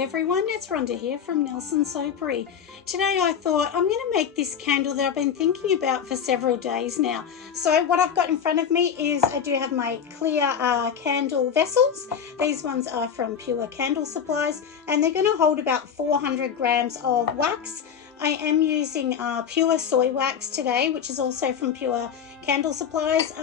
everyone, it's Rhonda here from Nelson Soapery. Today I thought I'm going to make this candle that I've been thinking about for several days now. So what I've got in front of me is I do have my clear candle vessels. These ones are from Pure Candle Supplies and they're going to hold about 400 grams of wax. I am using pure soy wax today, which is also from Pure Candle Supplies.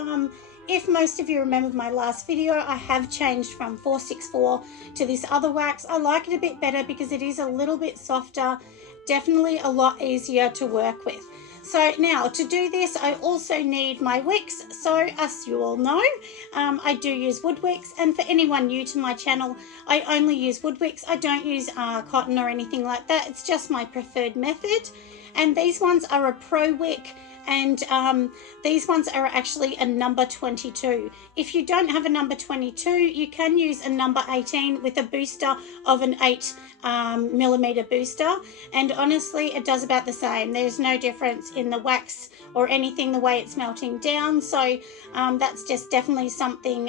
If most of you remember my last video, I have changed from 464 to this other wax. I like it a bit better because it is a little bit softer, definitely a lot easier to work with. So now to do this, I also need my wicks. So as you all know, I do use wood wicks, and for anyone new to my channel, I only use wood wicks. I don't use cotton or anything like that. It's just my preferred method. And these ones are a pro wick. And these ones are actually a number 22. If you don't have a number 22, you can use a number 18 with a booster of an 8 millimeter booster. And honestly, it does about the same. There's no difference in the wax or anything, the way it's melting down. So that's just definitely something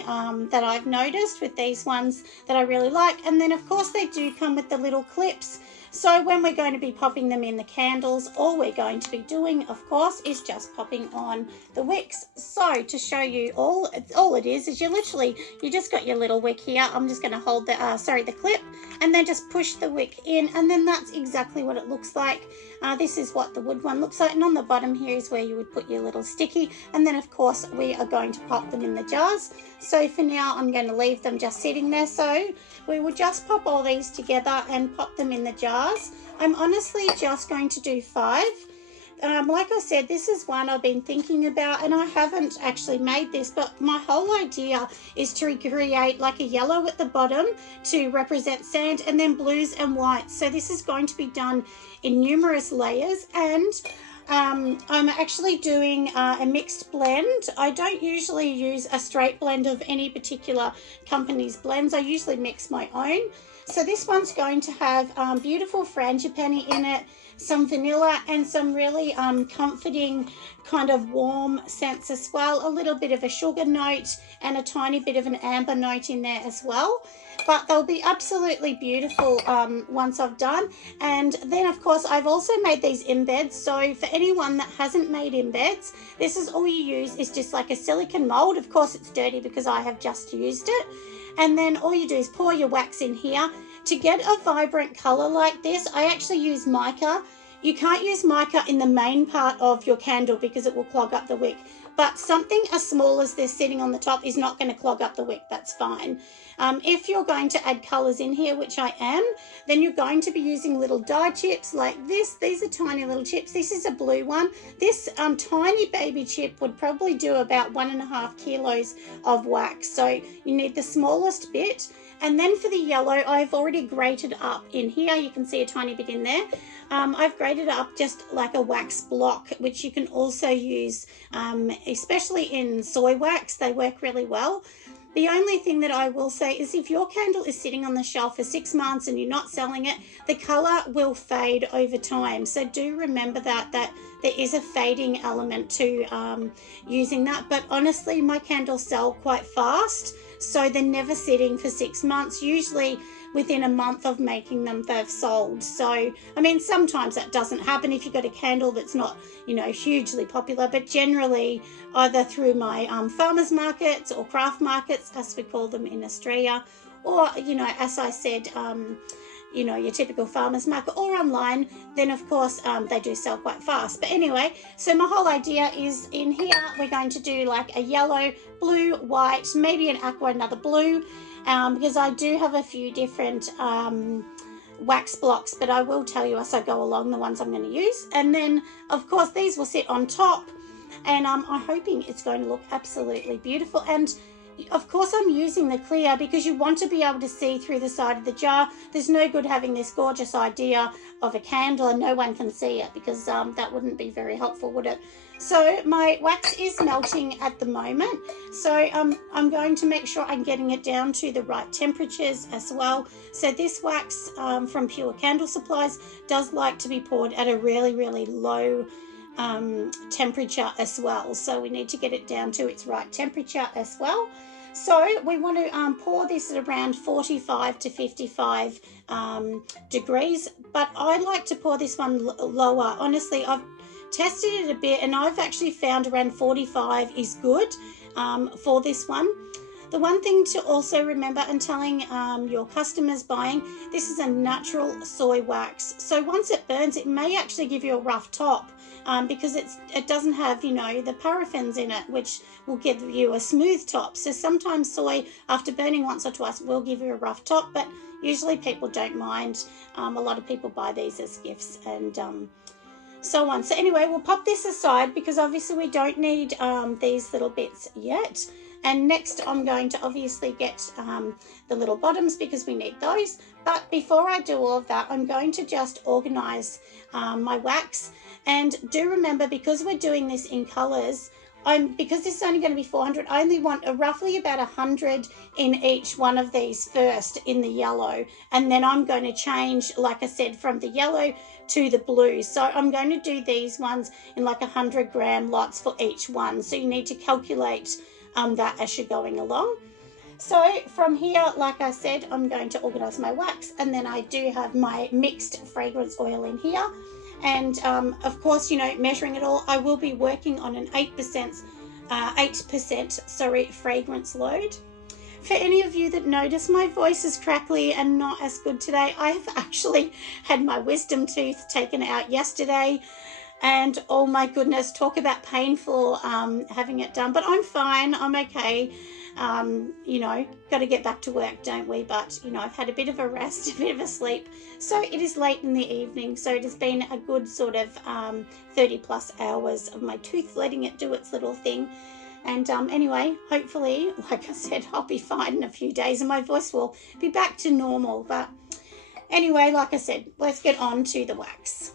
that I've noticed with these ones that I really like. And then of course they do come with the little clips. So when we're going to be popping them in the candles, all we're going to be doing, of course, is just popping on the wicks. So to show you all it is you just got your little wick here. I'm just going to hold the clip and then just push the wick in, and then that's exactly what it looks like. This is what the wood one looks like, and on the bottom here is where you would put your little sticky, and then of course we are going to pop them in the jars. So for now I'm going to leave them just sitting there. So we will just pop all these together and pop them in the jars. I'm honestly just going to do 5. Like I said, this is one I've been thinking about, and I haven't actually made this, but my whole idea is to recreate like a yellow at the bottom to represent sand, and then blues and whites. So this is going to be done in numerous layers, and I'm actually doing a mixed blend. I don't usually use a straight blend of any particular company's blends. I usually mix my own. So this one's going to have beautiful frangipani in it, some vanilla, and some really comforting kind of warm scents as well. A little bit of a sugar note and a tiny bit of an amber note in there as well. But they'll be absolutely beautiful once I've done. And then of course I've also made these embeds. So for anyone that hasn't made embeds, this is all you use is just like a silicone mold. Of course it's dirty because I have just used it. And then all you do is pour your wax in here. To get a vibrant color like this, I actually use mica. You can't use mica in the main part of your candle because it will clog up the wick. But something as small as this sitting on the top is not going to clog up the wick. That's fine. If you're going to add colors in here, which I am, then you're going to be using little dye chips like this. These are tiny little chips. This is a blue one. This tiny baby chip would probably do about 1.5 kilos of wax. So you need the smallest bit. And then for the yellow, I've already grated up in here. You can see a tiny bit in there. I've grated up just like a wax block, which you can also use, especially in soy wax. They work really well. The only thing that I will say is if your candle is sitting on the shelf for 6 months and you're not selling it, the color will fade over time. So do remember that there is a fading element to using that. But honestly, my candles sell quite fast. So they're never sitting for 6 months. Usually within a month of making them, they've sold. So, I mean, sometimes that doesn't happen if you've got a candle that's not, you know, hugely popular, but generally either through my farmers markets or craft markets, as we call them in Australia, or, you know, as I said, you know, your typical farmers market, or online, then of course they do sell quite fast. But anyway, so my whole idea is in here we're going to do like a yellow, blue, white, maybe an aqua, another blue, because I do have a few different wax blocks, but I will tell you as I go along the ones I'm going to use. And then of course these will sit on top, and I'm hoping it's going to look absolutely beautiful. And of course I'm using the clear because you want to be able to see through the side of the jar. There's no good having this gorgeous idea of a candle and no one can see it, because that wouldn't be very helpful, would it? So my wax is melting at the moment, so I'm going to make sure I'm getting it down to the right temperatures as well. So this wax from Pure Candle Supplies does like to be poured at a really, really low temperature as well. So we need to get it down to its right temperature as well. So we want to pour this at around 45 to 55 degrees, but I like to pour this one lower. Honestly, I've tested it a bit and I've actually found around 45 is good for this one. The one thing to also remember, and telling your customers buying, this is a natural soy wax. So once it burns, it may actually give you a rough top because it doesn't have, you know, the paraffins in it, which will give you a smooth top. So sometimes soy, after burning once or twice, will give you a rough top, but usually people don't mind. A lot of people buy these as gifts and so on. So anyway, we'll pop this aside because obviously we don't need these little bits yet. And next I'm going to obviously get the little bottoms because we need those. But before I do all of that, I'm going to just organize my wax. And do remember, because we're doing this in colors, because this is only going to be 400, I only want roughly about 100 in each one of these first in the yellow. And then I'm going to change, like I said, from the yellow to the blue. So I'm going to do these ones in like 100 gram lots for each one. So you need to calculate that as you're going along. So from here, like I said, I'm going to organize my wax, and then I do have my mixed fragrance oil in here. And of course, you know, measuring it all, I will be working on an 8% fragrance load. For any of you that notice my voice is crackly and not as good today, I have actually had my wisdom tooth taken out yesterday. And oh my goodness, talk about painful having it done. But I'm fine, I'm okay. You know, got to get back to work, don't we? But, you know, I've had a bit of a rest, a bit of a sleep. So it is late in the evening. So it has been a good sort of 30 plus hours of my tooth letting it do its little thing. And anyway, hopefully, like I said, I'll be fine in a few days and my voice will be back to normal. But anyway, like I said, let's get on to the wax.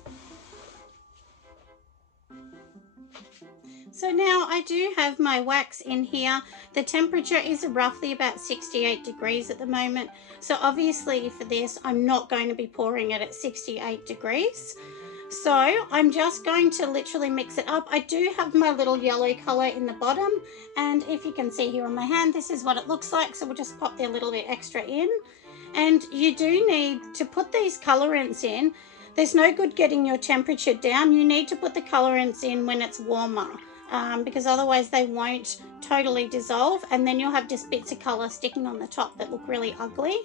So now I do have my wax in here. The temperature is roughly about 68 degrees at the moment. So obviously for this, I'm not going to be pouring it at 68 degrees. So I'm just going to literally mix it up. I do have my little yellow color in the bottom. And if you can see here on my hand, this is what it looks like. So we'll just pop there a little bit extra in. And you do need to put these colorants in. There's no good getting your temperature down. You need to put the colorants in when it's warmer. Because otherwise they won't totally dissolve, and then you'll have just bits of colour sticking on the top that look really ugly.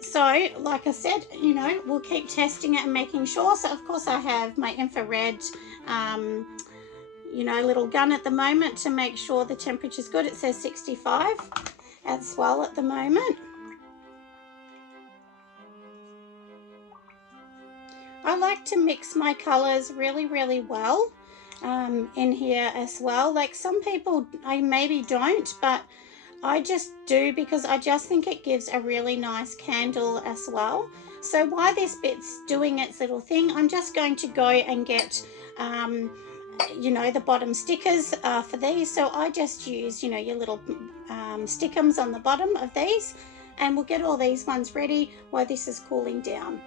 So like I said, you know, we'll keep testing it and making sure. So of course I have my infrared you know, little gun at the moment to make sure the temperature's good. It says 65 as well at the moment. I like to mix my colours really, really well. In here as well. Like some people I maybe don't, but I just do because I just think it gives a really nice candle as well. So while this bit's doing its little thing, I'm just going to go and get you know, the bottom stickers for these. So I just use, you know, your little stickums on the bottom of these, and we'll get all these ones ready while this is cooling down.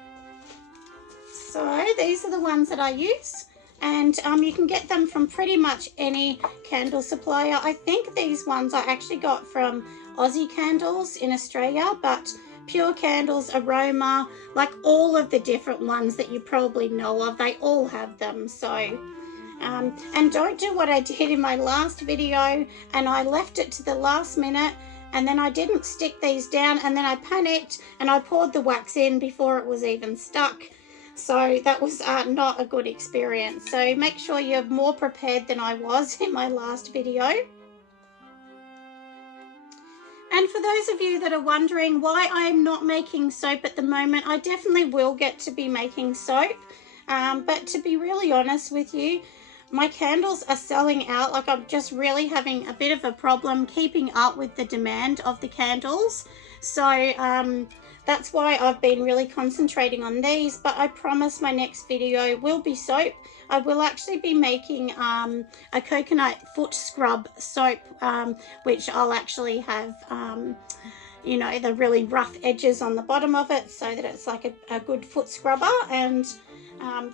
So these are the ones that I use. And you can get them from pretty much any candle supplier. I think these ones I actually got from Aussie Candles in Australia, but Pure Candles, Aroma, like all of the different ones that you probably know of, they all have them. So, and don't do what I did in my last video, and I left it to the last minute, and then I didn't stick these down, and then I panicked, and I poured the wax in before it was even stuck. So that was not a good experience. So make sure you're more prepared than I was in my last video. And for those of you that are wondering why I am not making soap at the moment, I definitely will get to be making soap. But to be really honest with you, my candles are selling out. Like I'm just really having a bit of a problem keeping up with the demand of the candles. So that's why I've been really concentrating on these, but I promise my next video will be soap. I will actually be making a coconut foot scrub soap, which I'll actually have, you know, the really rough edges on the bottom of it so that it's like a good foot scrubber. And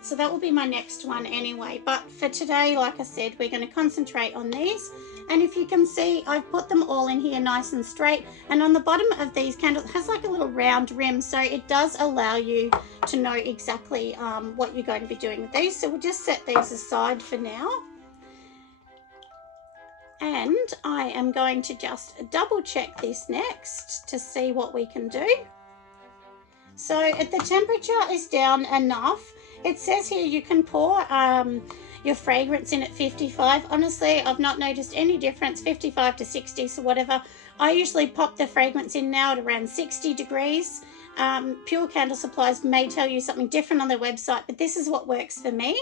so that will be my next one anyway. But for today, like I said, we're going to concentrate on these. And if you can see, I've put them all in here nice and straight. And on the bottom of these candles, it has like a little round rim. So it does allow you to know exactly what you're going to be doing with these. So we'll just set these aside for now. And I am going to just double check this next to see what we can do. So if the temperature is down enough, it says here you can pour your fragrance in at 55. Honestly, I've not noticed any difference, 55 to 60, so whatever. I usually pop the fragrance in now at around 60 degrees. Pure Candle Supplies may tell you something different on their website, but this is what works for me.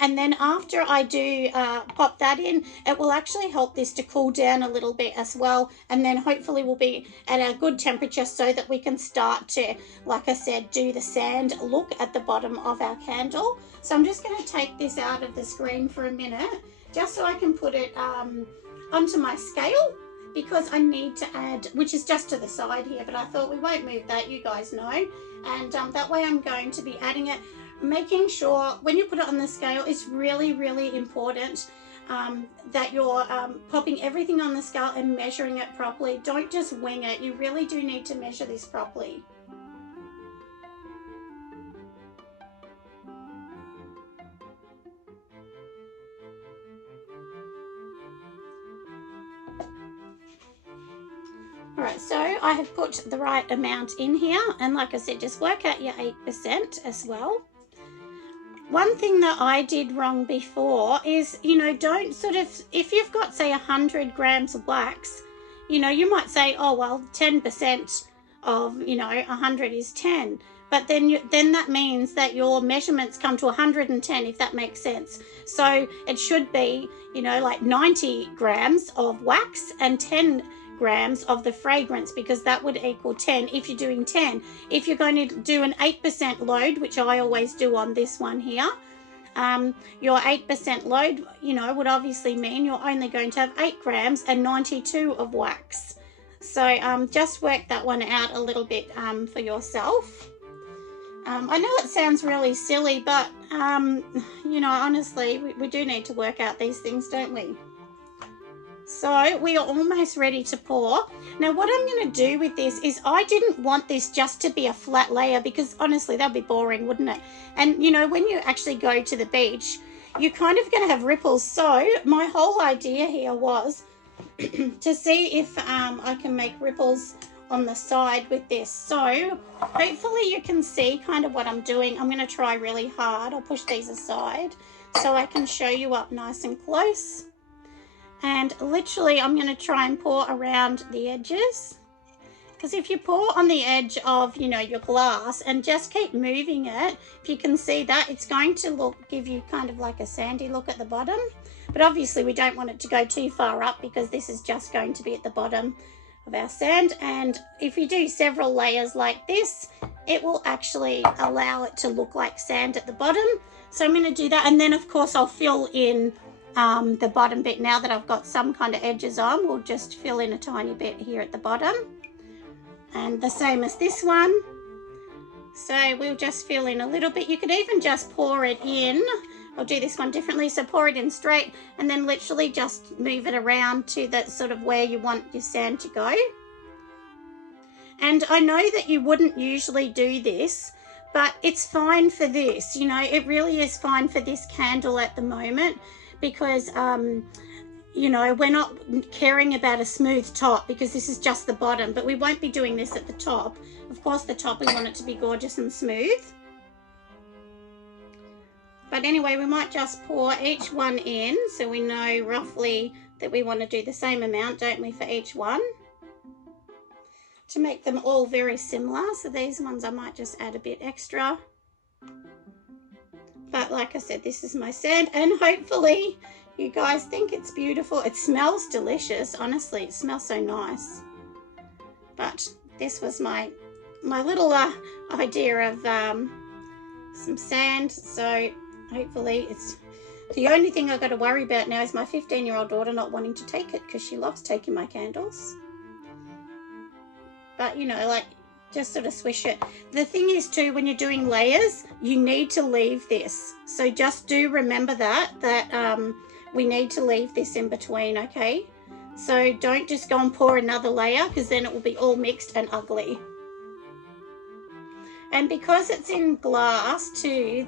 And then after I do pop that in, it will actually help this to cool down a little bit as well. And then hopefully we'll be at a good temperature so that we can start to, like I said, do the sand look at the bottom of our candle. So I'm just going to take this out of the screen for a minute, just so I can put it onto my scale, because I need to add, which is just to the side here, but I thought we won't move that, you guys know. And that way I'm going to be adding it, making sure when you put it on the scale, it's really, really important that you're popping everything on the scale and measuring it properly. Don't just wing it. You really do need to measure this properly. Alright, so I have put the right amount in here, and like I said, just work out your 8% as well. One thing that I did wrong before is, you know, don't sort of, if you've got say 100 grams of wax, you know, you might say, oh well, 10% of, you know, 100 is 10. But then that means that your measurements come to 110, if that makes sense. So it should be, you know, like 90 grams of wax and 10 grams of the fragrance, because that would equal 10 if you're doing 10. If you're going to do an 8% load, which I always do on this one here, your 8% load, you know, would obviously mean you're only going to have 8 grams and 92 of wax. So just work that one out a little bit for yourself. I know it sounds really silly, but you know, honestly, we do need to work out these things, don't we? So we are almost ready to pour. Now what I'm going to do with this is, I didn't want this just to be a flat layer, because honestly that'd be boring, wouldn't it? And you know, when you actually go to the beach, you're kind of going to have ripples. So my whole idea here was to see if I can make ripples on the side with this. So hopefully you can see kind of what I'm doing. I'm going to try really hard. I'll push these aside so I can show you up nice and close. And literally I'm going to try and pour around the edges, because if you pour on the edge of, you know, your glass and just keep moving it, if you can see that, it's going to give you kind of like a sandy look at the bottom. But obviously we don't want it to go too far up, because this is just going to be at the bottom of our sand. And if you do several layers like this, it will actually allow it to look like sand at the bottom. So I'm going to do that, and then of course I'll fill in the bottom bit. Now that I've got some kind of edges on, we'll just fill in a tiny bit here at the bottom, and the same as this one. So we'll just fill in a little bit. You could even just pour it in. I'll do this one differently. So pour it in straight, and then literally just move it around to that sort of where you want your sand to go. And I know that you wouldn't usually do this, but it's fine for this. You know, it really is fine for this candle at the moment, because you know, we're not caring about a smooth top, because this is just the bottom, but we won't be doing this at the top. Of course the top, we want it to be gorgeous and smooth. But anyway, we might just pour each one in, so we know roughly that we want to do the same amount, don't we, for each one, to make them all very similar. So these ones I might just add a bit extra. But like I said, this is my sand, and hopefully you guys think it's beautiful. It smells delicious, honestly. It smells so nice. But this was my little idea of some sand. So hopefully it's the only thing I've got to worry about now is my 15-year-old daughter not wanting to take it, because she loves taking my candles. But you know, like, just sort of swish it. The thing is too, when you're doing layers, you need to leave this. So just do remember that we need to leave this in between, okay? So don't just go and pour another layer, because then it will be all mixed and ugly. And because it's in glass too,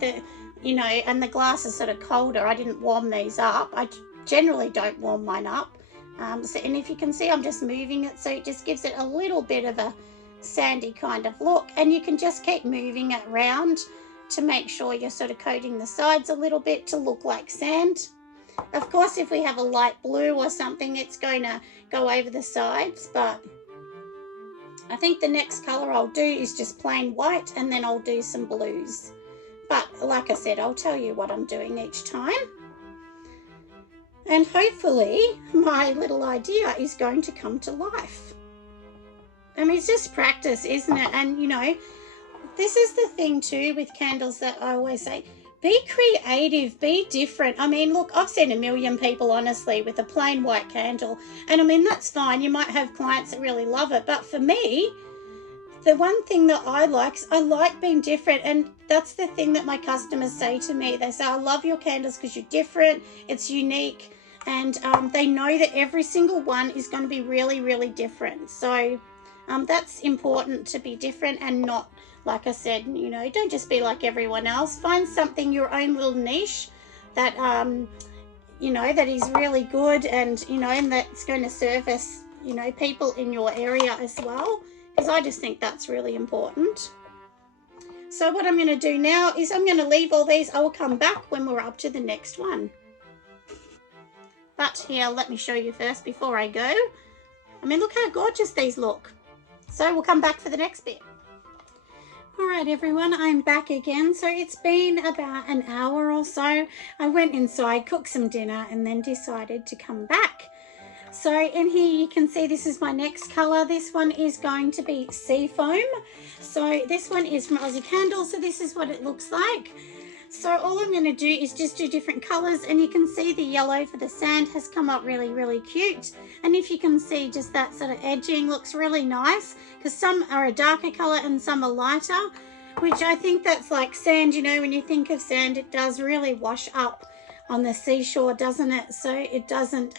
and the glass is sort of colder, I didn't warm these up. I generally don't warm mine up. And if you can see, I'm just moving it, so it just gives it a little bit of a sandy kind of look. And you can just keep moving it around to make sure you're sort of coating the sides a little bit to look like sand. Of course, if we have a light blue or something, it's going to go over the sides, but I think the next color I'll do is just plain white, and then I'll do some blues. But like I said, I'll tell you what I'm doing each time. And hopefully my little idea is going to come to life. I mean, it's just practice, isn't it? And, this is the thing too with candles that I always say, be creative, be different. I mean, look, I've seen a million people, honestly, with a plain white candle. And I mean, that's fine. You might have clients that really love it. But for me, the one thing that I like is I like being different. And that's the thing that my customers say to me. They say, I love your candles because you're different. It's unique. And they know that every single one is going to be really, really different. So that's important, to be different and not, like I said, don't just be like everyone else. Find something, your own little niche that, that is really good, and, and that's going to service, people in your area as well, because I just think that's really important. So what I'm going to do now is I'm going to leave all these. I will come back when we're up to the next one. But here, let me show you first before I go. I mean, look how gorgeous these look. So we'll come back for the next bit. All right, everyone, I'm back again. So it's been about an hour or so. I went inside, cooked some dinner, and then decided to come back. So in here you can see this is my next colour. This one is going to be Seafoam. So this one is from Aussie Candles. So this is what it looks like. So all I'm going to do is just do different colours, and you can see the yellow for the sand has come up really, really cute. And if you can see, just that sort of edging looks really nice, because some are a darker colour and some are lighter, which I think that's like sand. When you think of sand, it does really wash up on the seashore, doesn't it? So it doesn't,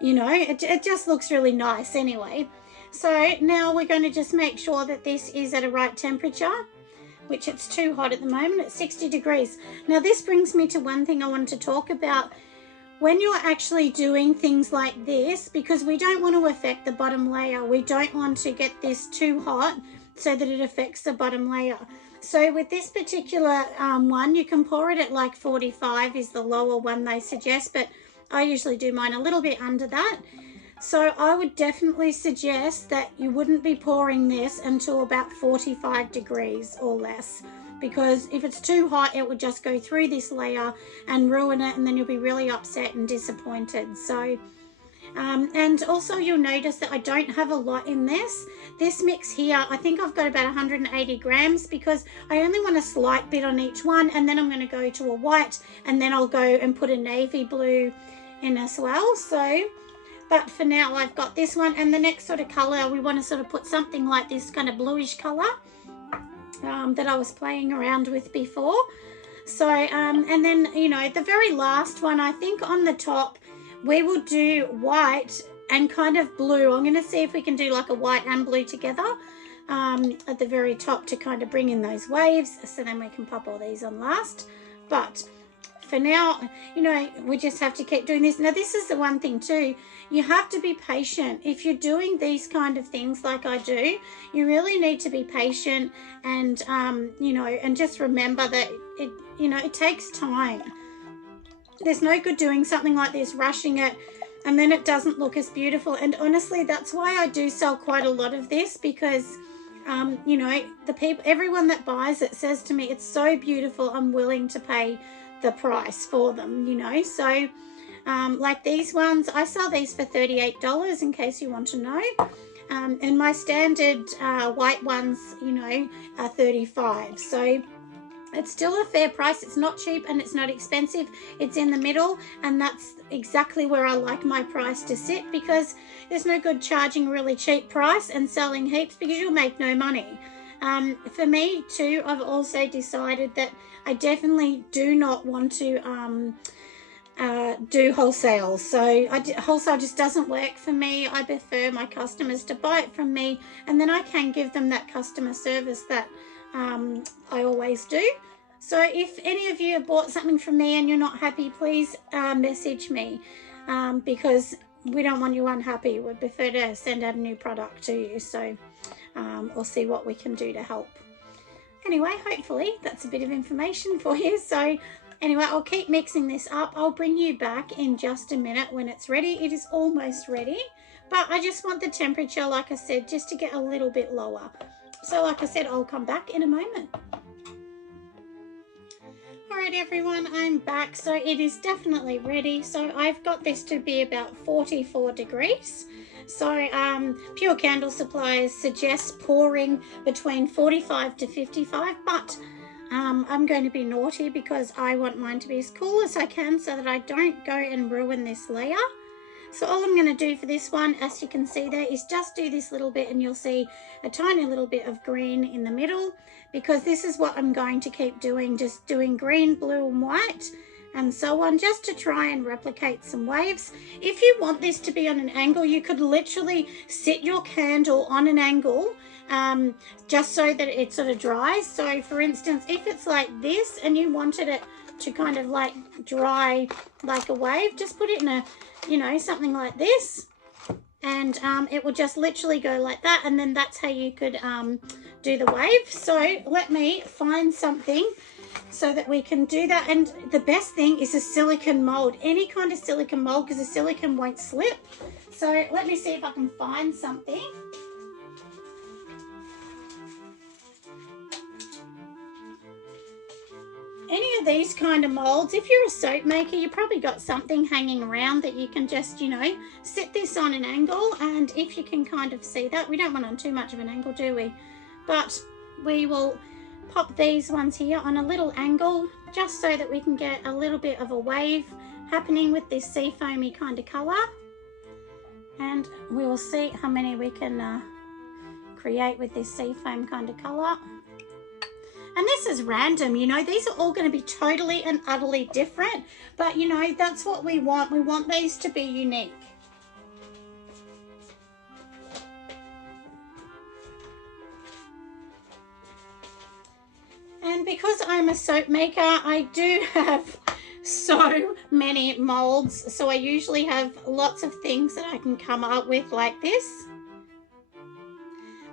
it just looks really nice anyway. So now we're going to just make sure that this is at a right temperature, which it's too hot at the moment. It's 60 degrees. Now this brings me to one thing I want to talk about. When you're actually doing things like this, because we don't want to affect the bottom layer, we don't want to get this too hot so that it affects the bottom layer. So with this particular one, you can pour it at like 45 is the lower one they suggest, but I usually do mine a little bit under that. So I would definitely suggest that you wouldn't be pouring this until about 45 degrees or less, because if it's too hot, it would just go through this layer and ruin it, and then you'll be really upset and disappointed. So, and also you'll notice that I don't have a lot in this. This mix here, I think I've got about 180 grams, because I only want a slight bit on each one, and then I'm going to go to a white, and then I'll go and put a navy blue in as well. So, but for now I've got this one, and the next sort of colour, we want to sort of put something like this kind of bluish colour that I was playing around with before. So, and then, the very last one, I think on the top, we will do white and kind of blue. I'm going to see if we can do like a white and blue together at the very top to kind of bring in those waves. So then we can pop all these on last. But for now, we just have to keep doing this. Now, this is the one thing too. You have to be patient. If you're doing these kind of things like I do, you really need to be patient, and, and just remember that it takes time. There's no good doing something like this, rushing it, and then it doesn't look as beautiful. And honestly, that's why I do sell quite a lot of this, because, everyone that buys it says to me, it's so beautiful, I'm willing to pay the price for them, So, like these ones, I sell these for $38 in case you want to know. And my standard white ones, are $35. So it's still a fair price. It's not cheap and it's not expensive. It's in the middle, and that's exactly where I like my price to sit, because there's no good charging a really cheap price and selling heaps, because you'll make no money. For me too, I've also decided that I definitely do not want to do wholesale. So wholesale just doesn't work for me. I prefer my customers to buy it from me, and then I can give them that customer service that I always do. So if any of you have bought something from me and you're not happy, please message me, because we don't want you unhappy. We prefer to send out a new product to you. So or see what we can do to help. Anyway, hopefully that's a bit of information for you. So anyway, I'll keep mixing this up. I'll bring you back in just a minute when it's ready. It is almost ready, but I just want the temperature, like I said, just to get a little bit lower. So like I said, I'll come back in a moment. All right, everyone, I'm back. So it is definitely ready. So I've got this to be about 44 degrees. So Pure Candle Supplies suggests pouring between 45 to 55, but I'm going to be naughty because I want mine to be as cool as I can so that I don't go and ruin this layer. So all I'm going to do for this one, as you can see there, is just do this little bit, and you'll see a tiny little bit of green in the middle, because this is what I'm going to keep doing, just doing green, blue and white and so on, just to try and replicate some waves. If you want this to be on an angle, you could literally sit your candle on an angle, just so that it sort of dries. So for instance, if it's like this and you wanted it to kind of like dry like a wave, just put it in a, you know, something like this, and it will just literally go like that, and then that's how you could do the wave. So let me find something so that we can do that. And the best thing is a silicone mold, any kind of silicone mold, because the silicone won't slip. So let me see if I can find something. Any of these kind of molds, if you're a soap maker, you probably got something hanging around that you can just, you know, sit this on an angle. And if you can kind of see that, we don't want on too much of an angle, do we? But we will pop these ones here on a little angle, just so that we can get a little bit of a wave happening with this seafoamy kind of color. And we will see how many we can create with this seafoam kind of color. And this is random, you know, these are all going to be totally and utterly different, but you know, that's what we want. We want these to be unique. And because I'm a soap maker, I do have so many molds. So I usually have lots of things that I can come up with like this.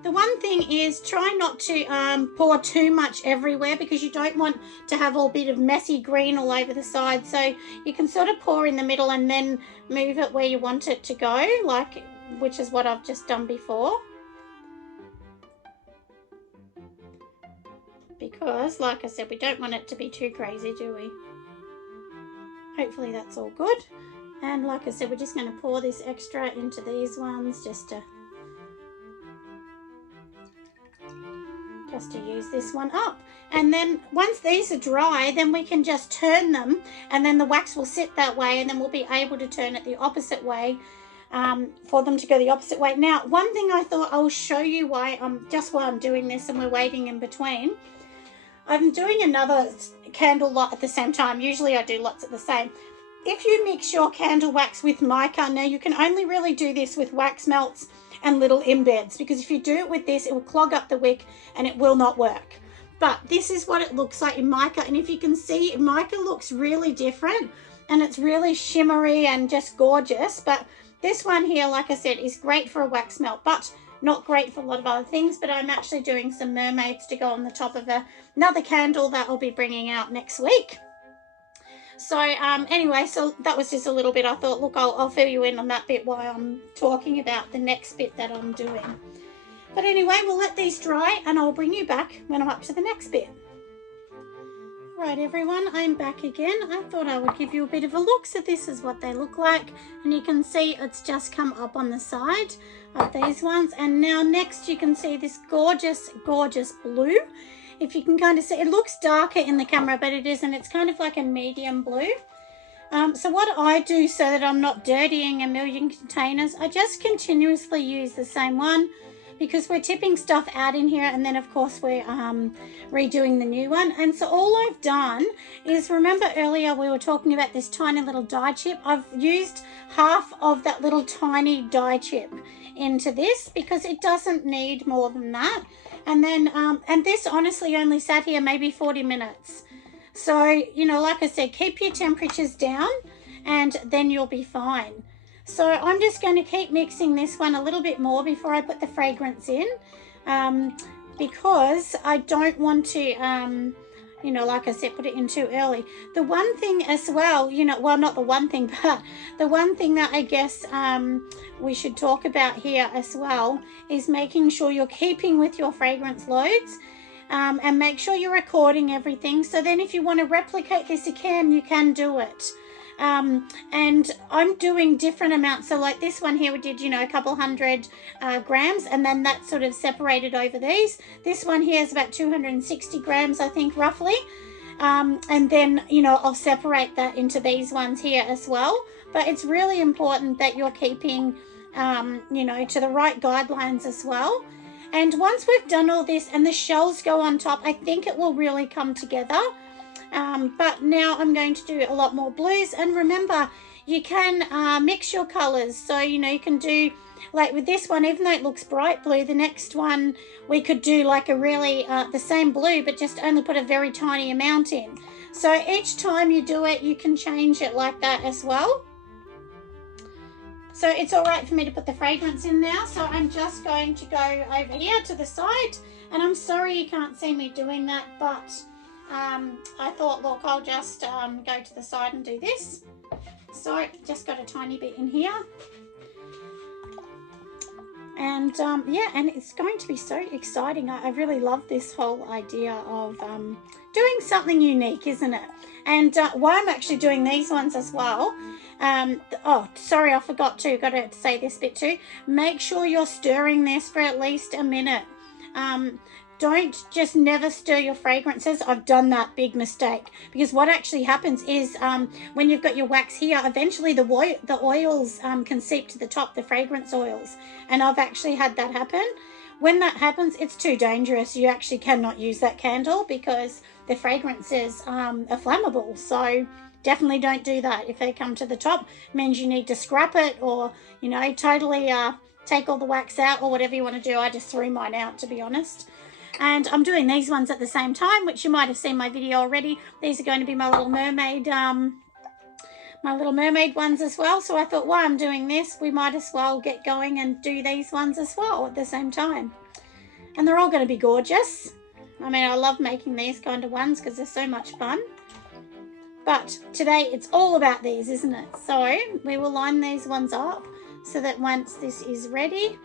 The one thing is, try not to pour too much everywhere, because you don't want to have all bit of messy green all over the side. So you can sort of pour in the middle and then move it where you want it to go, like, which is what I've just done before. Because, like I said, we don't want it to be too crazy, do we? Hopefully that's all good. And like I said, we're just going to pour this extra into these ones just to use this one up. And then once these are dry, then we can just turn them, and then the wax will sit that way, and then we'll be able to turn it the opposite way, for them to go the opposite way. Now, one thing I thought I'll show you why I'm doing this and we're waiting in between. I'm doing another candle lot at the same time. Usually I do lots at the same. If you mix your candle wax with mica, now you can only really do this with wax melts and little embeds, because if you do it with this, it will clog up the wick and it will not work. But this is what it looks like in mica, and if you can see, mica looks really different and it's really shimmery and just gorgeous. But this one here, like I said, is great for a wax melt, but not great for a lot of other things. But I'm actually doing some mermaids to go on the top of another candle that I'll be bringing out next week. So anyway, so that was just a little bit. I thought, look, I'll fill you in on that bit while I'm talking about the next bit that I'm doing. But anyway, we'll let these dry and I'll bring you back when I'm up to the next bit. Right, everyone, I'm back again. I thought I would give you a bit of a look. So this is what they look like, and you can see it's just come up on the side of these ones. And now next you can see this gorgeous, gorgeous blue. If you can kind of see, it looks darker in the camera, but it isn't. It's kind of like a medium blue. So what I do so that I'm not dirtying a million containers, I just continuously use the same one, because we're tipping stuff out in here, and then of course we're redoing the new one. And so all I've done is, remember earlier we were talking about this tiny little die chip? I've used half of that little tiny die chip into this because it doesn't need more than that. And then and this honestly only sat here maybe 40 minutes. So, you know, like I said, keep your temperatures down and then you'll be fine. So I'm just going to keep mixing this one a little bit more before I put the fragrance in, because I don't want to, you know, like I said, put it in too early. The one thing as well, you know, well, not the one thing, but the one thing that I guess we should talk about here as well is making sure you're keeping with your fragrance loads. And make sure you're recording everything. So then if you want to replicate this again, you can do it. And I'm doing different amounts. So like this one here, we did, you know, a couple hundred grams, and then that sort of separated over these. This one here is about 260 grams, I think, roughly. And then, you know, I'll separate that into these ones here as well. But it's really important that you're keeping, you know, to the right guidelines as well. And once we've done all this and the shells go on top, I think it will really come together. But now I'm going to do a lot more blues. And remember, you can mix your colors. So, you know, you can do, like with this one, even though it looks bright blue, the next one we could do like a really, the same blue, but just only put a very tiny amount in. So each time you do it, you can change it like that as well. So it's all right for me to put the fragrance in now. So I'm just going to go over here to the side. And I'm sorry you can't see me doing that, but I thought, look, I'll just go to the side and do this. So just got a tiny bit in here. And yeah, and it's going to be so exciting. I really love this whole idea of doing something unique, isn't it? And why I'm actually doing these ones as well. Oh, sorry, I forgot to. Got to say this bit too. Make sure you're stirring this for at least a minute. Don't just never stir your fragrances. I've done that big mistake, because what actually happens is when you've got your wax here, eventually the oils can seep to the top, the fragrance oils. And I've actually had that happen. When that happens, it's too dangerous. You actually cannot use that candle because the fragrances are flammable. So definitely don't do that. If they come to the top, it means you need to scrap it, or, you know, totally take all the wax out, or whatever you want to do. I just threw mine out, to be honest. And I'm doing these ones at the same time, which you might have seen my video already. These are going to be my little mermaid ones as well. So I thought, while I'm doing this, we might as well get going and do these ones as well at the same time. And they're all going to be gorgeous. I mean, I love making these kind of ones because they're so much fun. But today it's all about these, isn't it? So we will line these ones up so that once this is ready.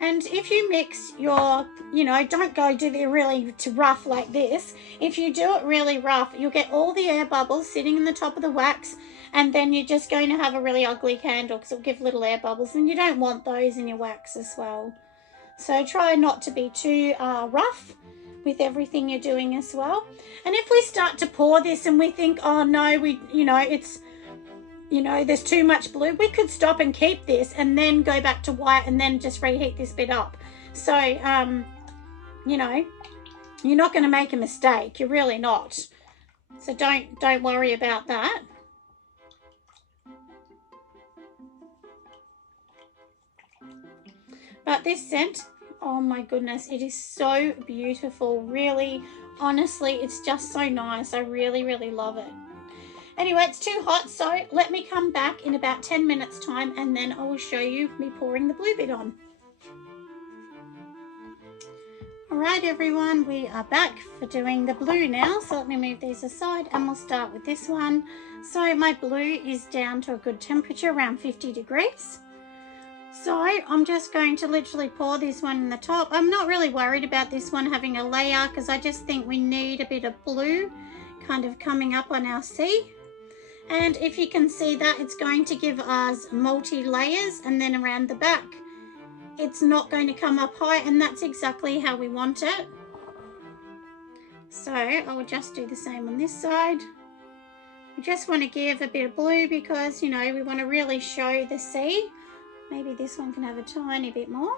And if you mix your, you know, don't go do the really too rough like this. If you do it really rough, you'll get all the air bubbles sitting in the top of the wax, and then you're just going to have a really ugly candle because it'll give little air bubbles, and you don't want those in your wax as well. So try not to be too rough with everything you're doing as well. And if we start to pour this and we think, oh no, you know, it's, you know, there's too much blue, we could stop and keep this and then go back to white and then just reheat this bit up. So, you know, you're not going to make a mistake. You're really not. So don't worry about that. But this scent, oh my goodness, it is so beautiful. Really, honestly, it's just so nice. I really, really love it. Anyway, it's too hot, so let me come back in about 10 minutes time, and then I will show you me pouring the blue bit on. All right, everyone, we are back for doing the blue now. So let me move these aside, and we'll start with this one. So my blue is down to a good temperature, around 50 degrees. So I'm just going to literally pour this one in the top. I'm not really worried about this one having a layer, because I just think we need a bit of blue kind of coming up on our sea. And if you can see that, it's going to give us multi-layers, and then around the back it's not going to come up high, and that's exactly how we want it. So I will just do the same on this side. We just want to give a bit of blue because, you know, we want to really show the sea. Maybe this one can have a tiny bit more.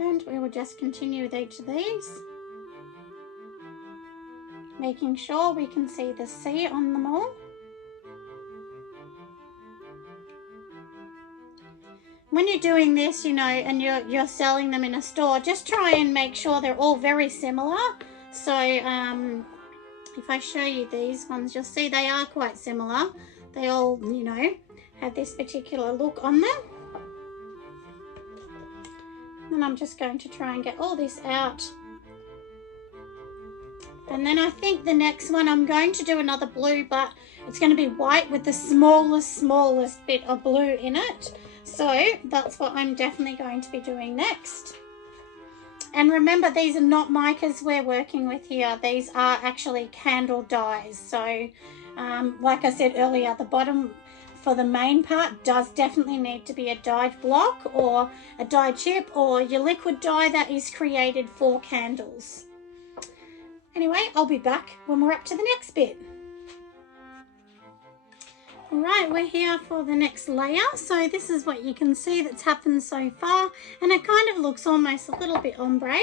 And we will just continue with each of these, making sure we can see the C on them all. When you're doing this, you know, and you're selling them in a store, just try and make sure they're all very similar. So if I show you these ones, you'll see they are quite similar. They all, you know, have this particular look on them. And I'm just going to try and get all this out. And then I think the next one, I'm going to do another blue, but it's going to be white with the smallest bit of blue in it. So that's what I'm definitely going to be doing next. And remember, these are not micas we're working with here. These are actually candle dyes. So like I said earlier, the bottom for the main part does definitely need to be a dyed block or a dyed chip or your liquid dye that is created for candles. Anyway, I'll be back when we're up to the next bit. Alright, we're here for the next layer. So this is what you can see that's happened so far, and it kind of looks almost a little bit ombre.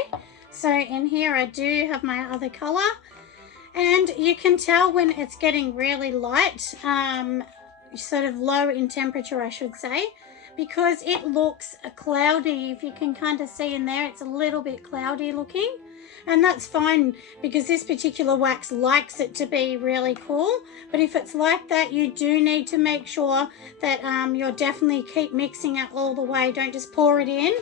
So in here I do have my other colour, and you can tell when it's getting really light, sort of low in temperature I should say, because it looks cloudy. If you can kind of see in there, it's a little bit cloudy looking. And that's fine because this particular wax likes it to be really cool. But if it's like that, you do need to make sure that you'll definitely keep mixing it all the way. Don't just pour it in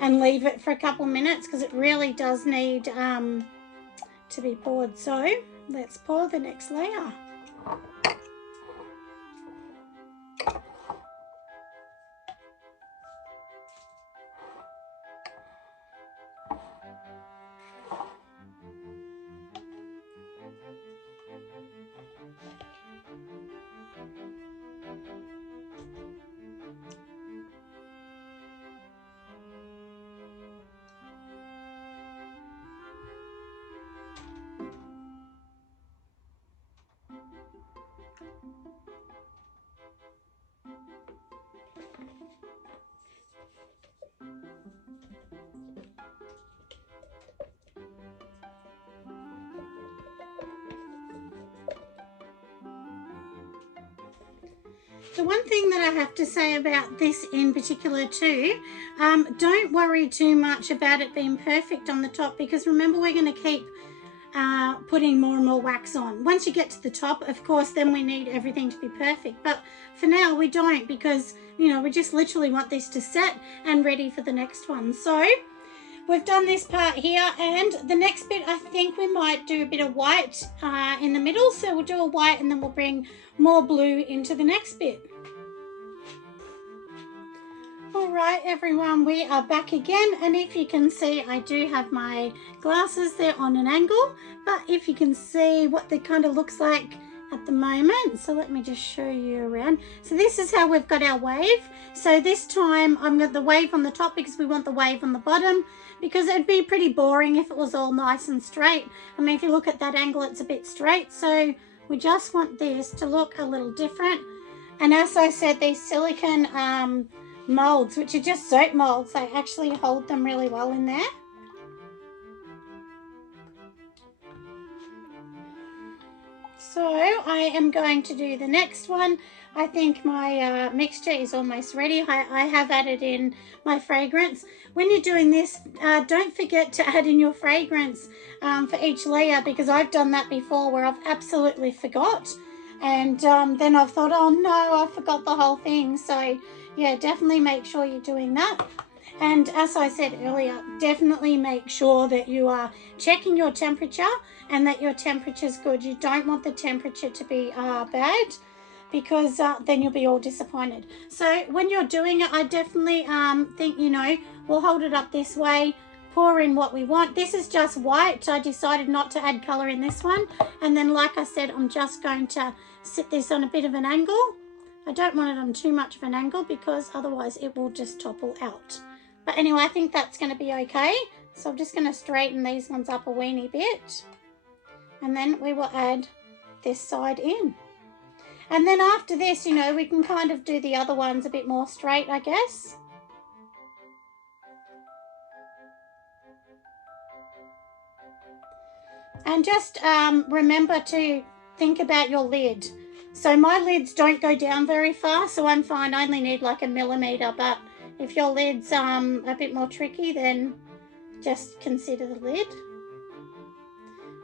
and leave it for a couple of minutes, because it really does need to be poured. So let's pour the next layer. The one thing that I have to say about this in particular too, don't worry too much about it being perfect on the top, because remember, we're going to keep putting more and more wax on. Once you get to the top, of course, then we need everything to be perfect. But for now, we don't, because, you know, we just literally want this to set and ready for the next one. So we've done this part here, and the next bit I think we might do a bit of white in the middle. So we'll do a white and then we'll bring more blue into the next bit. Alright everyone, we are back again, and if you can see, I do have my glasses there on an angle, but if you can see what they kind of looks like at the moment, so let me just show you around. So this is how we've got our wave. So this time I'm got the wave on the top because we want the wave on the bottom, because it'd be pretty boring if it was all nice and straight. I mean, if you look at that angle, it's a bit straight, so we just want this to look a little different. And as I said, these silicone molds, which are just soap molds, they actually hold them really well in there. So I am going to do the next one. I think my mixture is almost ready. I have added in my fragrance. When you're doing this, don't forget to add in your fragrance for each layer, because I've done that before where I've absolutely forgot, and then I've thought, oh no, I forgot the whole thing. So yeah, definitely make sure you're doing that. And as I said earlier, definitely make sure that you are checking your temperature and that your temperature is good. You don't want the temperature to be bad, because then you'll be all disappointed. So when you're doing it, I definitely think, you know, we'll hold it up this way, pour in what we want. This is just white. I decided not to add colour in this one. And then, like I said, I'm just going to sit this on a bit of an angle. I don't want it on too much of an angle, because otherwise it will just topple out. But anyway, I think that's going to be okay. So I'm just going to straighten these ones up a weeny bit. And then we will add this side in. And then after this, you know, we can kind of do the other ones a bit more straight, I guess. And just remember to think about your lid. So my lids don't go down very far, so I'm fine. I only need like 1 millimeter, but if your lid's a bit more tricky, then just consider the lid.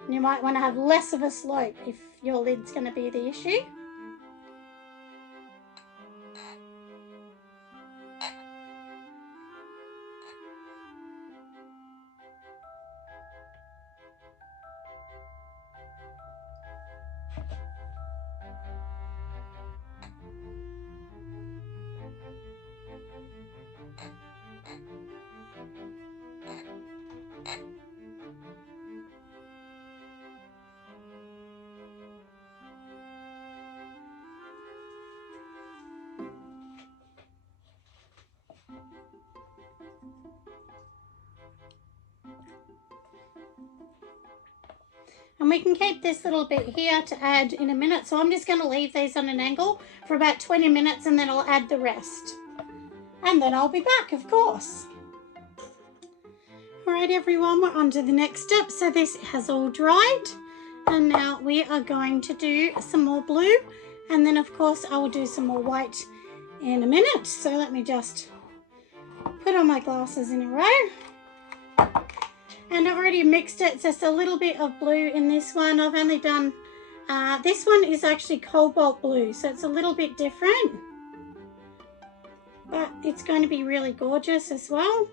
And you might want to have less of a slope if your lid's going to be the issue. And we can keep this little bit here to add in a minute. So I'm just going to leave these on an angle for about 20 minutes and then I'll add the rest. And then I'll be back, of course. All right, everyone, we're on to the next step. So this has all dried. And now we are going to do some more blue. And then, of course, I will do some more white in a minute. So let me just put on my glasses in a row. And I've already mixed it, just a little bit of blue in this one. I've only done, this one is actually cobalt blue, so it's a little bit different. But it's going to be really gorgeous as well.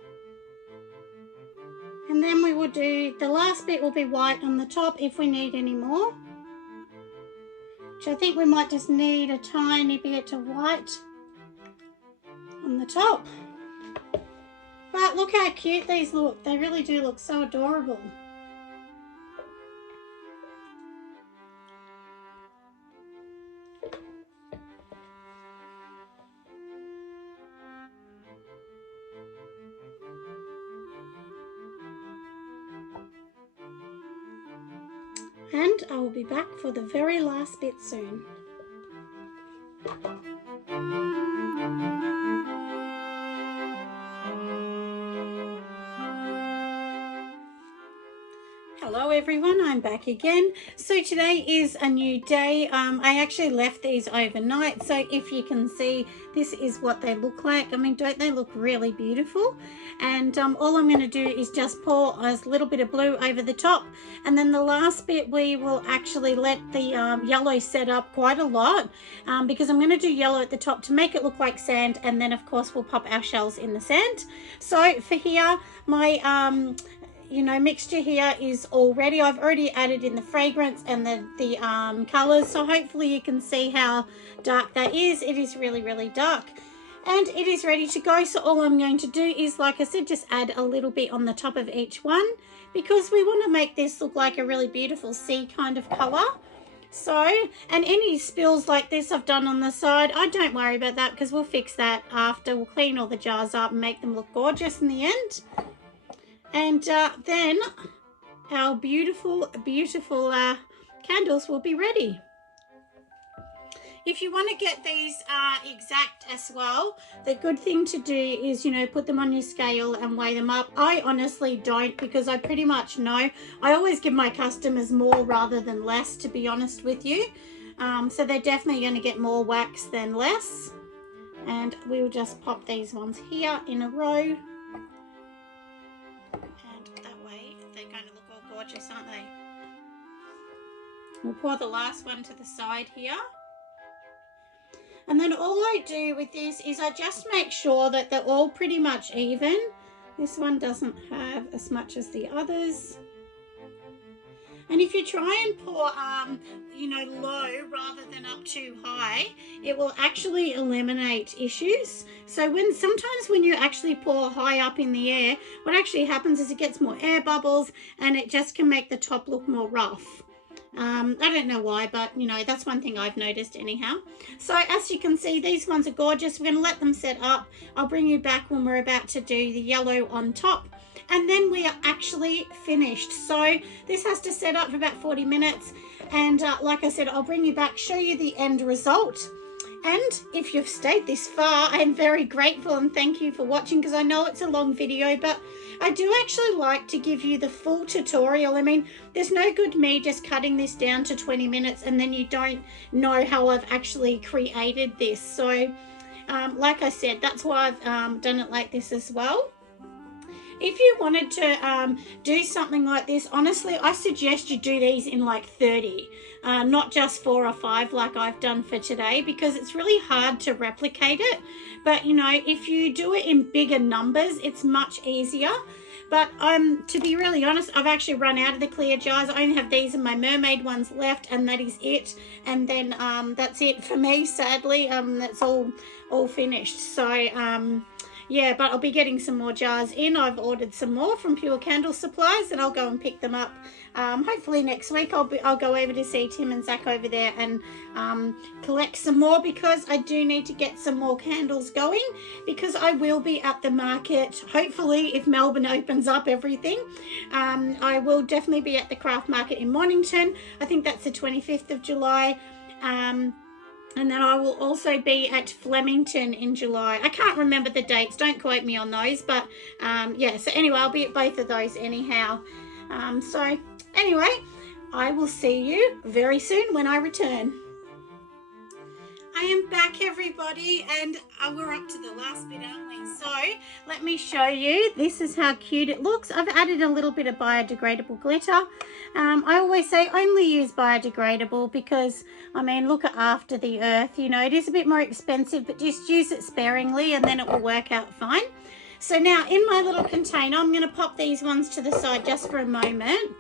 And then we will do, the last bit will be white on the top if we need any more. Which I think we might just need a tiny bit of white on the top. But look how cute these look. They really do look so adorable. And I will be back for the very last bit soon. Hello everyone, I'm back again. So today is a new day. I actually left these overnight, so if you can see, this is what they look like. I mean, don't they look really beautiful? And all I'm going to do is just pour a little bit of blue over the top, and then the last bit we will actually let the yellow set up quite a lot, because I'm going to do yellow at the top to make it look like sand, and then of course we'll pop our shells in the sand. So for here, my mixture here is all ready. I've already added in the fragrance and the colors, so hopefully you can see how dark that is. It is really, really dark, and it is ready to go. So all I'm going to do is, like I said, just add a little bit on the top of each one, because we want to make this look like a really beautiful sea kind of color. So, and any spills like this I've done on the side, I don't worry about that, because we'll fix that after. We'll clean all the jars up and make them look gorgeous in the end. And then our beautiful, beautiful candles will be ready. If you want to get these exact as well, the good thing to do is, put them on your scale and weigh them up. I honestly don't, because I pretty much know. I always give my customers more rather than less, to be honest with you. So they're definitely going to get more wax than less. And we will just pop these ones here in a row. Gorgeous, aren't they? We'll pour the last one to the side here. And then all I do with this is I just make sure that they're all pretty much even. This one doesn't have as much as the others. And if you try and pour, low rather than up too high, it will actually eliminate issues. So sometimes when you actually pour high up in the air, what actually happens is it gets more air bubbles, and it just can make the top look more rough. I don't know why, but that's one thing I've noticed anyhow. So as you can see, these ones are gorgeous. We're going to let them set up. I'll bring you back when we're about to do the yellow on top. And then we are actually finished. So this has to set up for about 40 minutes. And like I said, I'll bring you back, show you the end result. And if you've stayed this far, I'm very grateful and thank you for watching, because I know it's a long video, but I do actually like to give you the full tutorial. I mean, there's no good me just cutting this down to 20 minutes and then you don't know how I've actually created this. So like I said, that's why I've done it like this as well. If you wanted to do something like this, honestly, I suggest you do these in like 30, not just 4 or 5 like I've done for today, because it's really hard to replicate it. But, you know, if you do it in bigger numbers, it's much easier. But to be really honest, I've actually run out of the clear jars. I only have these and my mermaid ones left, and that is it. And then that's it for me, sadly. That's all finished. So yeah, but I'll be getting some more jars in. I've ordered some more from Pure Candle Supplies, and I'll go and pick them up. Hopefully next week I'll go over to see Tim and Zach over there and collect some more, because I do need to get some more candles going, because I will be at the market, hopefully, if Melbourne opens up everything. I will definitely be at the craft market in Mornington. I think that's the 25th of July. And then I will also be at Flemington in July. I can't remember the dates. Don't quote me on those. But, yeah. So, anyway, I'll be at both of those anyhow. So, anyway, I will see you very soon when I return. I am back, everybody, and we're up to the last bit, aren't we? So let me show you. This is how cute it looks. I've added a little bit of biodegradable glitter. I always say only use biodegradable, because, I mean, look after the earth. You know, it is a bit more expensive, but just use it sparingly and then it will work out fine. So now in my little container, I'm going to pop these ones to the side just for a moment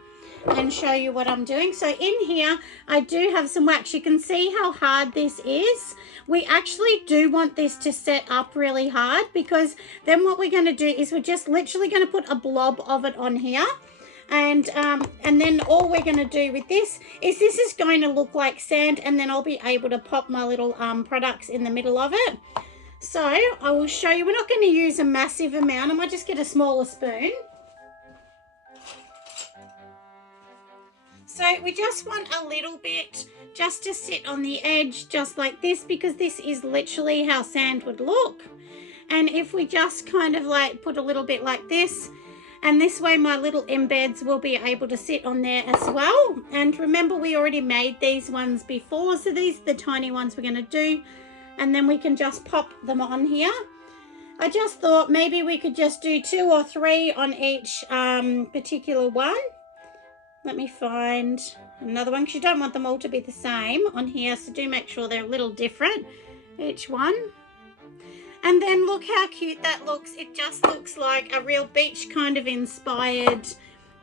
and show you what I'm doing. So in here I do have some wax. You can see how hard this is. We actually do want this to set up really hard, because then what we're going to do is we're just literally going to put a blob of it on here, and then all we're going to do with this is going to look like sand, and then I'll be able to pop my little products in the middle of it. So I will show you. We're not going to use a massive amount. I might just get a smaller spoon. So we just want a little bit just to sit on the edge, just like this, because this is literally how sand would look. And if we just kind of like put a little bit like this, and this way my little embeds will be able to sit on there as well. And remember, we already made these ones before, so these are the tiny ones we're going to do, and then we can just pop them on here. I just thought maybe we could just do 2 or 3 on each particular one. Let me find another one, because you don't want them all to be the same on here, so do make sure they're a little different, each one. And then look how cute that looks. It just looks like a real beach kind of inspired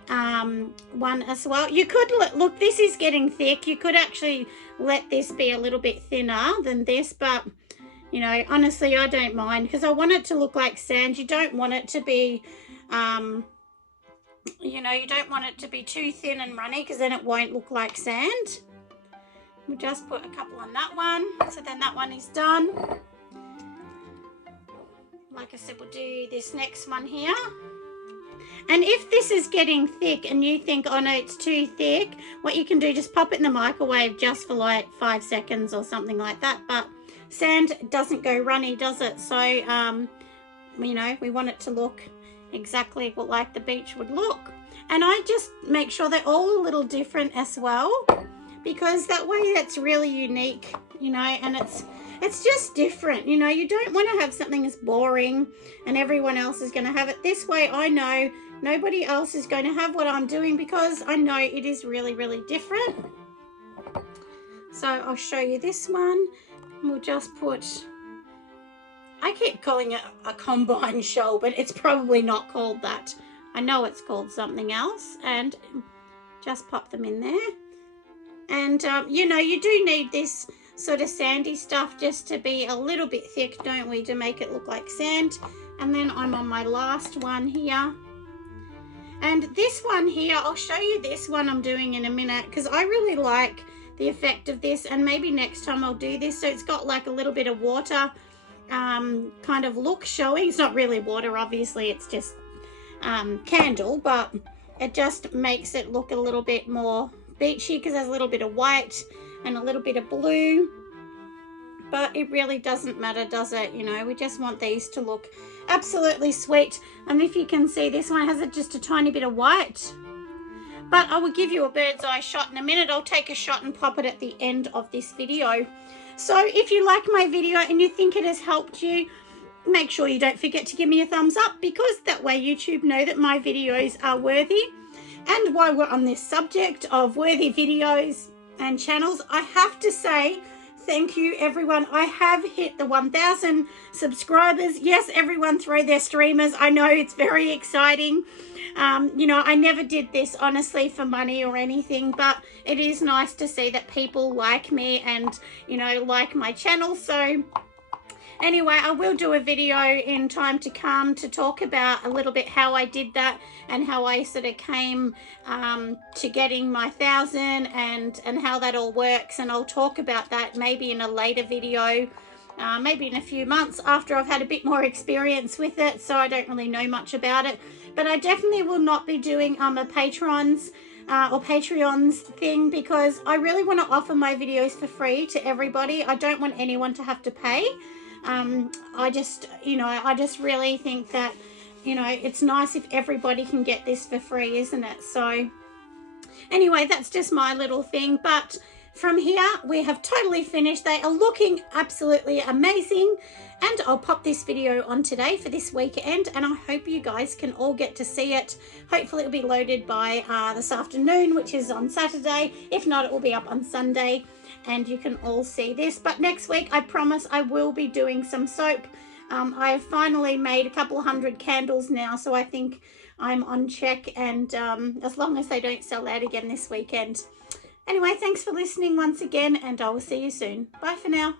one as well. You could look, this is getting thick. You could actually let this be a little bit thinner than this, but you know, honestly, I don't mind, because I want it to look like sand. You don't want it to be you know, you don't want it to be too thin and runny, because then it won't look like sand. We'll just put a couple on that one, so then that one is done. Like I said, we'll do this next one here. And if this is getting thick and you think, oh no, it's too thick, what you can do, just pop it in the microwave just for like 5 seconds or something like that. But sand doesn't go runny, does it? So, you know, we want it to look exactly like the beach would look. And I just make sure they're all a little different as well, because that way it's really unique, you know, and it's just different. You know, you don't want to have something that's boring and everyone else is going to have it. This way I know nobody else is going to have what I'm doing, because I know it is really, really different. So I'll show you this one. We'll just put, I keep calling it a combine shell, but it's probably not called that. I know it's called something else. And just pop them in there. And, you know, you do need this sort of sandy stuff just to be a little bit thick, don't we, to make it look like sand. And then I'm on my last one here. And this one here, I'll show you this one I'm doing in a minute, because I really like the effect of this, and maybe next time I'll do this. So it's got like a little bit of water kind of look showing. It's not really water, obviously, it's just candle, but it just makes it look a little bit more beachy, because there's a little bit of white and a little bit of blue. but it really doesn't matter, does it? You know, we just want these to look absolutely sweet. And if you can see, this one has just a tiny bit of white. But I will give you a bird's eye shot in a minute. I'll take a shot and pop it at the end of this video. So if you like my video and you think it has helped you, make sure you don't forget to give me a thumbs up, because that way YouTube know that my videos are worthy. And while we're on this subject of worthy videos and channels, I have to say thank you, everyone. I have hit the 1,000 subscribers. Yes, everyone throw their streamers. I know it's very exciting. You know, I never did this honestly for money or anything, but it is nice to see that people like me and, you know, like my channel. So anyway, I will do a video in time to come to talk about a little bit how I did that and how I sort of came to getting my 1,000 and how that all works. And I'll talk about that maybe in a later video, maybe in a few months after I've had a bit more experience with it. So I don't really know much about it. But I definitely will not be doing a Patrons or Patreons thing, because I really want to offer my videos for free to everybody. I don't want anyone to have to pay. I just really think that, you know, it's nice if everybody can get this for free, isn't it? So anyway, that's just my little thing. But from here, we have totally finished. They are looking absolutely amazing. And I'll pop this video on today for this weekend, and I hope you guys can all get to see it. Hopefully it'll be loaded by this afternoon, which is on Saturday. If not, it will be up on Sunday, and you can all see this. But next week, I promise I will be doing some soap. I have finally made a couple hundred candles now, so I think I'm on check, and as long as they don't sell out again this weekend. Anyway, thanks for listening once again, and I will see you soon. Bye for now.